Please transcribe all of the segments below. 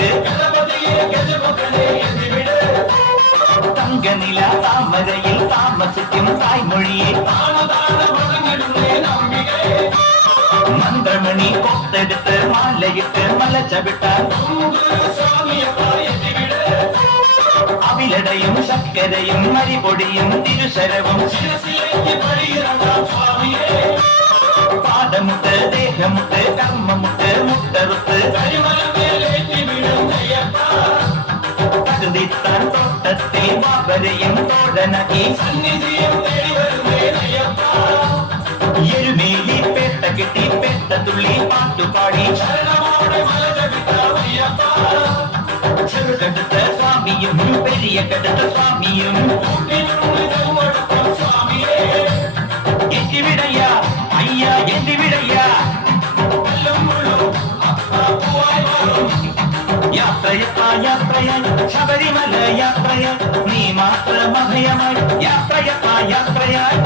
മാലയിട്ട് തങ്കനില താമരയിൽ താമസിക്കും തായ്മൊഴിയെ മന്ത്രമണി കൊത്തെടുത്ത് മാലയിട്ട് മല ചവിട്ടാൻ അവിലടയും ശർക്കരയും മരിപൊടിയും തിരുശരവും പാദമുട്ട് ദേഹമുട്ട് കർമ്മമുട്ട് മുട്ടറുത്ത് തകുതിത്താൻ തോട്ടത്തിൽ ബാബരയും തോടനകി എരുമേലി പേട്ട കെട്ടി പേട്ട തുള്ളി പാട്ടുപാടി ചെറുകടുത്ത സ്വാമിയും പെരിയ കടുത്ത സ്വാമിയും എത്തിവിടയ്യ അയ്യ എത്തിവിടയ്യ യാത്രയായി ശബരിമല യാത്രയായി നീ മാത്രം അഭയമായി യാത്രയായി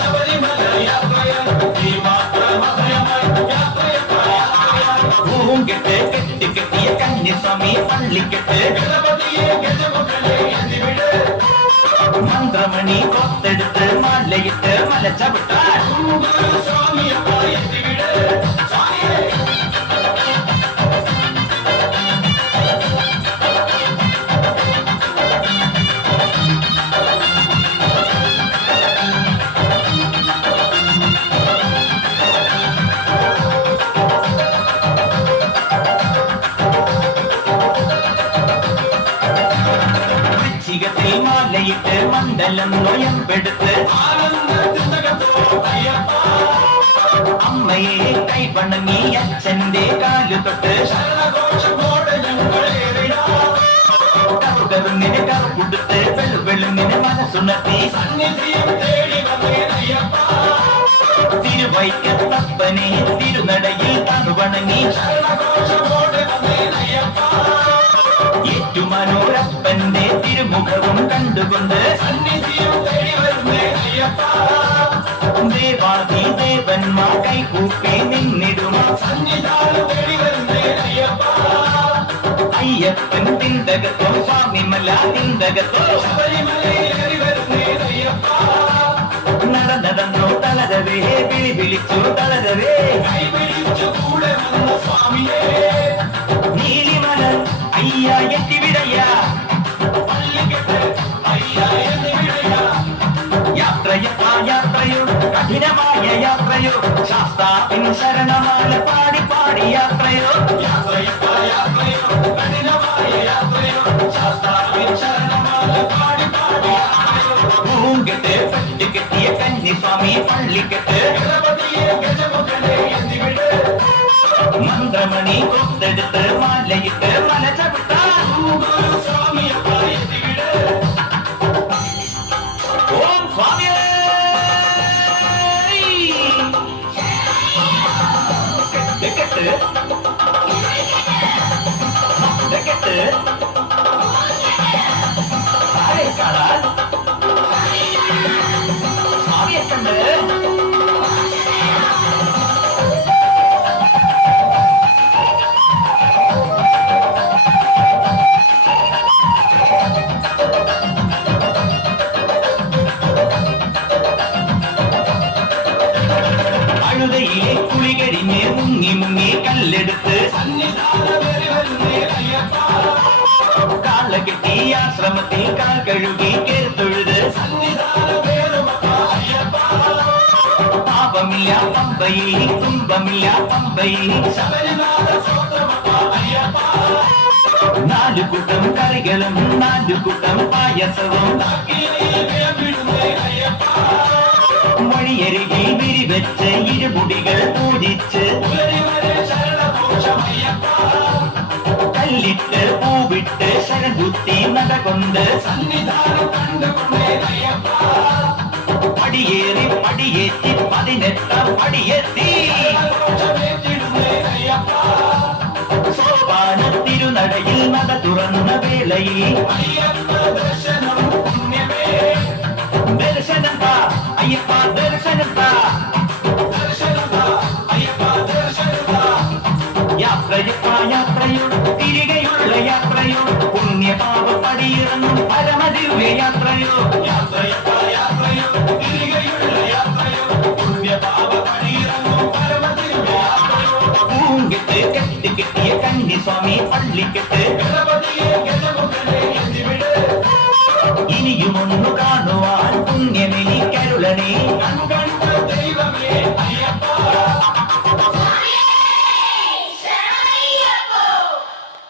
ശബരിമല യാത്രയായി നീ മാത്രം അഭയമായി പൂങ്കെട്ട് കെട്ടിയ കന്യസ്വാമി പള്ളിക്കെട്ട് മന്ത്രമണി കൊത്തെടുത്ത് മാലയിട്ട് മല ചവിട്ടാൻ മാലയിട്ട് മണ്ഡലം നോയമ്പെടുത്ത് അമ്മയെ കൈവണങ്ങി അച്ഛന്റെ കാലു തൊട്ട് കറുകറുങ്ങിന് കറുപുടുത്ത് വെളുവെളുങ്ങിന് മനസ്സുണർത്തി തിരുവൈക്കത്തപ്പനെ തിരുനടയിൽ തണുവണങ്ങി ഏറ്റുമാനൂരപ്പന്റെ തിരുമുഖവും കണ്ടുകൊണ്ട് ദേവാദി ദേവന്മാർ കൈകൂപ്പി നിന്നിടും അയ്യപ്പൻ തിന്തകത്തോ സ്വാമിമല തിന്തകത്തോ നടന്നോ തളരവേ വിളിച്ചു തളരവേ നീലിമല അയ്യ എത്തിവിടയ്യ യാത്രയോ കഠിനമായ യാത്രയോ ശാസ്താവിൻ ശരണമാല പാടി പാടി യാത്രയോ കഠിനമായ യാത്രയോ ശാസ്താവിൻ ശരണമാല പാടി പാടി പൂങ്കെട്ട് പറ്റുകെട്ടിയ കന്യസ്വാമി പള്ളിക്കെട്ട് മന്ത്രമണി കൊത്തെടുത്ത് മാലയിട്ട് മല ചവിട്ടാൻ ഓം സ്വാമിയേ കെട്ട് ആരെ കാണാൻ സ്വാമിയെ കണ്ട് അഴുതയിലെ കുളികരിഞ്ഞ് മുങ്ങി കല്ലെടുത്ത് കാളകെട്ടി ആശ്രമത്തിൽ കാൽ കഴുകി കേർത്തൊഴുത് പാപമില്ല പമ്പയിൽ തുമ്പമില്ല പമ്പയിൽ നാലുകൂട്ടം കറികളും നാലുകൂട്ടം പായസവും വഴിയരികിൽ വിരിവെച്ച് ഇരുമുടികൾ പൂജിച്ച് കല്ലിട്ട് പൂവിട്ട് ശരകുത്തി നടകൊണ്ട് പടിയേറി പടിയേറ്റി 18 പടിയെത്തി സോപാന തിരുനടയിൽ നട തുറന്ന വേളയിൽ ദർശനം താ അയ്യപ്പ ദർശനം താ യാത്ര യാത്രയോ പുണ്യപാപ പടിയിറങ്ങും പരമദിവ്യ യാത്രയോ യാത്രയപ്പാ യാത്രയോ തിരികെയുള്ള യാത്രയോ പുണ്യപാപ പടിയിറങ്ങും പരമദിവ്യ യാത്രയോ പൂങ്കിട്ട് കെട്ട് കെട്ടിയ കന്നിസ്വാമി പള്ളിക്കെട്ട് ഗണപതിയെ ഗജമുഖനെ എത്തിവിട് ഇനിയുമൊന്നു കാണും